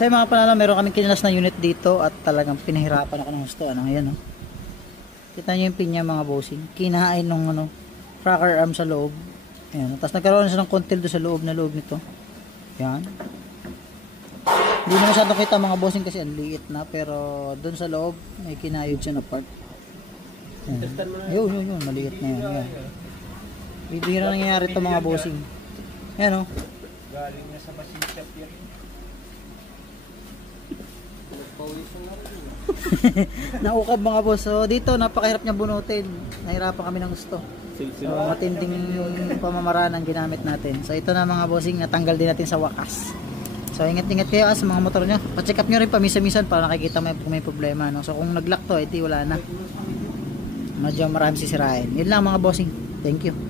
So yung mga panalo, meron kaming kinalas na unit dito at talagang pinahirapan ako ng gusto. Ano, ayan, no? Kita nyo yung pinya mga bossing. Kinahain nung rocker arm sa loob. Ayan. Tapos nagkaroon na siya ng kontil doon sa loob nito. Ayan. Hindi na masyadong kita mga bossing kasi ang liit na. Pero doon sa loob, may kinayod siya na part. Yun. Maliit na yun. Ayan. Bibira nangyayari ito mga bossing. Ayan, o. Galing na sa machine shop yan. Naukab mga boss. So dito napakahirap niya bunutin. Nahirapan kami ng gusto. So matinding pamamaraan ang ginamit natin. So ito na mga bossing, natanggal din natin sa wakas. So ingat-ingat kayo sa mga motor nyo. Pa-check up nyo rin pamisa-misan para nakikita kung may problema, no? So kung nag-lock to, edi wala na. Medyo marami sisirain. Yun lang mga bossing. Thank you.